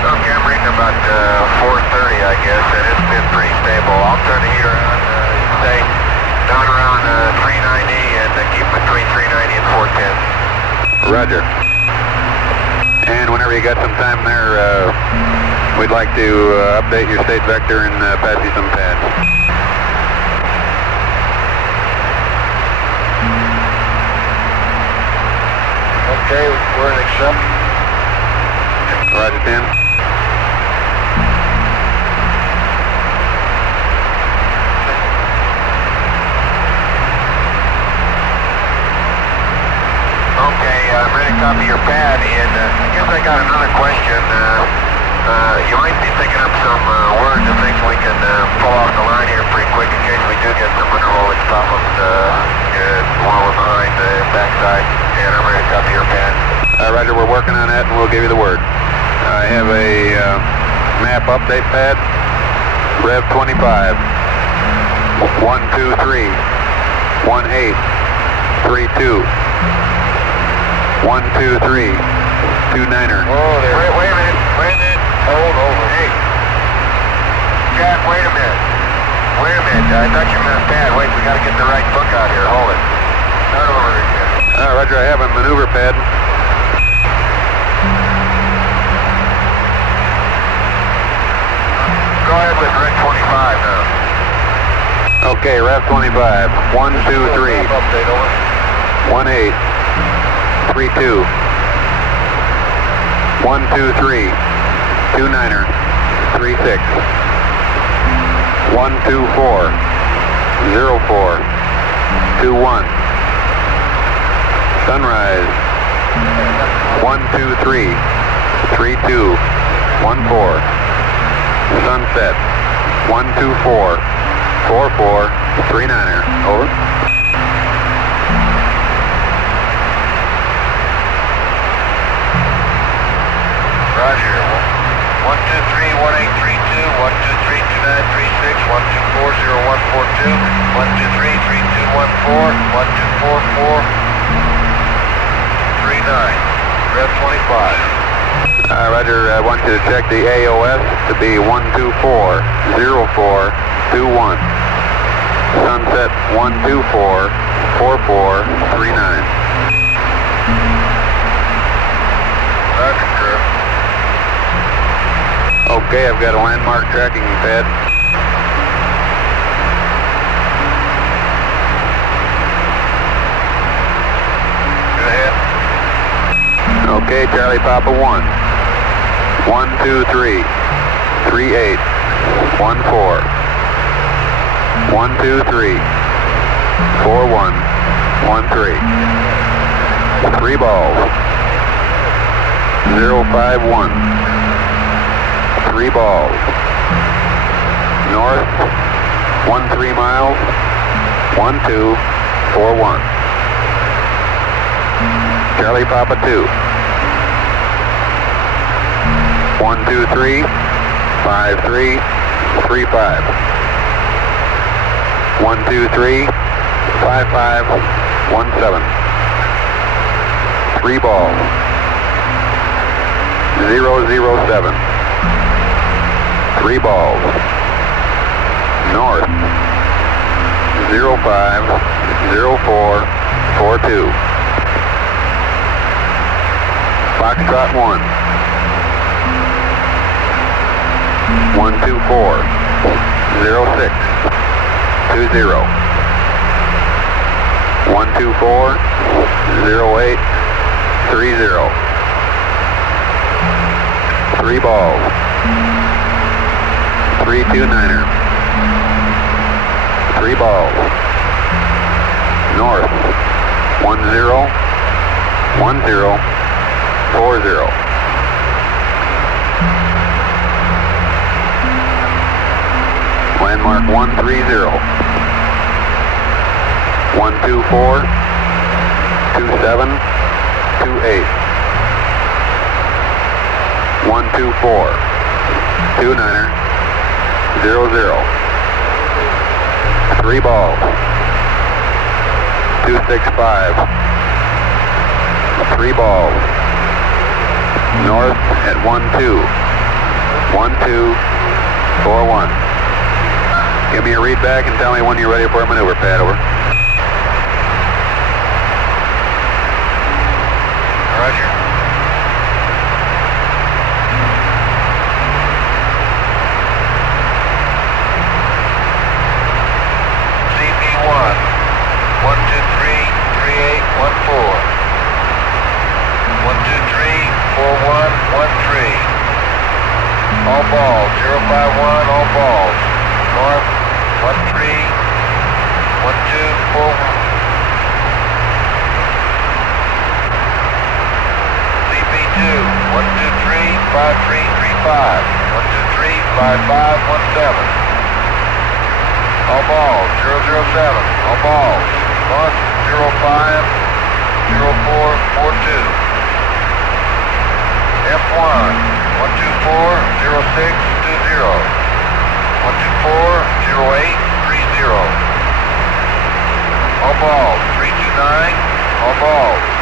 Okay, I'm reading about 430, I guess, and it's been pretty stable. I'll turn the heater on, stay down around 390 and keep between 390 and 410. Roger. And whenever you got some time there, we'd like to update your state vector and pass you some pads. Okay, we're in accept. Roger, 10. Okay, I'm ready to copy your pad, and I guess I got another question. You might be picking up some words and things we can pull off the line here pretty quick in case we do get some intervoltage problems while we're behind the backside. And I'm ready to copy your pad. Roger, we're working on that and we'll give you the word. I have a map update pad, Rev 25, 123, 18, 32, 123, 29er. Oh, there. Wait a minute. Hold over. Hey. Jack, wait a minute. I thought you meant pad. Wait, we gotta get the right book out here. Hold it. Start over again. Roger, I have a maneuver pad. Go ahead with Rev 25 now. Okay, Rev 25, 123, 18, 32, 123, 29er, 36, 124, 04, 21, Sunrise, 123, 32, 14, Sunset, 124, 44, 39er, over. Roger. 123, 1832, 123, 2936, 124, 0142, 123, 3214, 1244, 39. Rev 25. Roger, I want you to check the AOS to be 124-0421. Sunset 124-4439. Roger, sir. Okay, I've got a landmark tracking pad. Go ahead. Okay, Charlie Papa 1, 123, 38, 14, 123, 41, 13, 3 balls, 051, 3 balls, north, 13 miles, 1241, Charlie Papa 2, 123, 53, 35, 123, 55, 17, 3 balls, 007, 3 balls, north, 05, 04, 42, Foxtrot 1, 124, 06, 20, 124, 08, 30, 3 balls, 329er, 3 balls, north, 10, 10, 40. Landmark 130, 124, 27, 28, 124, 29er, 00, 3 balls, 265, 3 balls, north at 12, 1241. Give me a read back and tell me when you're ready for a maneuver pad, over. Roger. CP1, 123, 3814. 123, 4113. All balls, 051, all balls. North, 13, 1241. CP2, 123, 5335. 123-5517. All balls, 007. All balls, launch 050442. F1, 124-0620. 124-0830. All balls, 329. All balls.